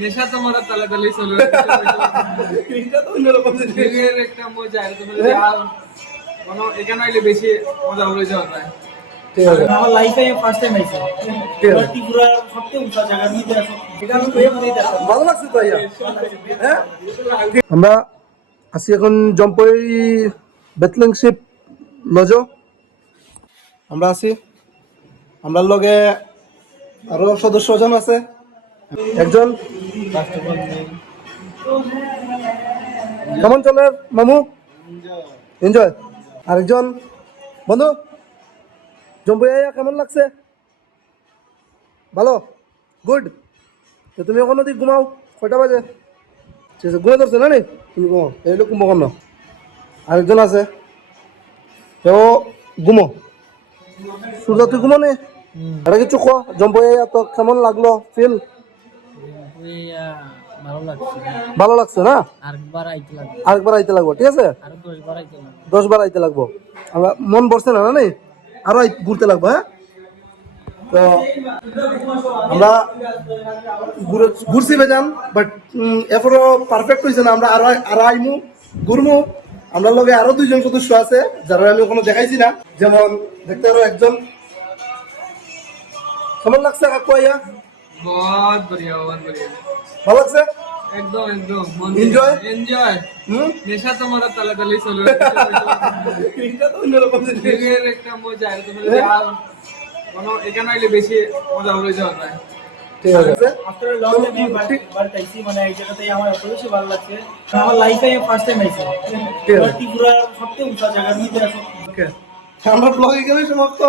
নেশা তো মারা তালে তালেই চলে এটা তো অন্যরকম জিনিস। এর একটা মজা আর তোমার আর কোনো এখানে আইলে বেশি মজা হয়ে যাওয়া যায়। ঠিক আছে আমার লাইফে ফার্স্ট টাইম আইছি ঠিক আছে ত্রিপুরার সবচেয়ে উঁচা জায়গার মধ্যে আছে এটা আমি কয়ে বলেই দেখলাম ভালো লাগছে তো ইয়া হ্যাঁ আমরা আছি এখন জম্পই বেতলিং শিপ লজ আমরা আছি আমরা লগে আরো সদস্যজন আছে একজন কেমন চলে মামু এনজয় আরেকজন বন্ধু জম্পই কেমন লাগছে ভালো গুড তো তুমি এখন ওদিক ঘুমাও কয়টা বাজে ঠিক আছে ঘুমে ধরছে না নি তুমি ঘুমাও এই লোক কুম্ভকর্ণ আরেকজন আছে তো ঘুমো সূর্য তুই ঘুমো নে এটা কিছু কো জম্পই তো কেমন লাগলো ফিল ভালো লাগছে ভালো লাগছে না আরেকবার আইতে লাগবে আরেকবার আইতে লাগবো ঠিক আছে আরো 10 বার আইতে লাগবে 10 বার আইতে লাগবো আমরা মন বসছে না নি আরো ঘুরতে লাগবো হ্যাঁ তো আমরা ঘুরছি বেজান বাট এরপরও পারফেক্ট হয়েছে না আমরা আরো আইমু ঘুরমু আমরা লগে আরো দুইজন সদস্য আছে যারা আমি ওখানে দেখাইছি না যেমন দেখতে পারো একজন কেমন লাগছে কাকু আইয়া बहुत बढ़िया ভালো লাগছে एकदम एकदम Enjoy? एंजॉय নেশা তো মারা তালে তালেই চলে এটা তো অন্যরকম জিনিস এর একটা মজা আর তোমার আর কোনো এখানে আইলে বেশি মজা হয়ে যাওয়া যায়। ঠিক আছে আফটার লং টাইম বার আইছি মানে এই জায়গাতে আমার এত বেশি ভালো লাগছে আমার লাইফে ফার্স্ট টাইম আইছি ঠিক আছে। ত্রিপুরার সবচেয়ে উঁচা জায়গার মধ্যে আছে ওকে আমরা ব্লগ এখানে সমাপ্ত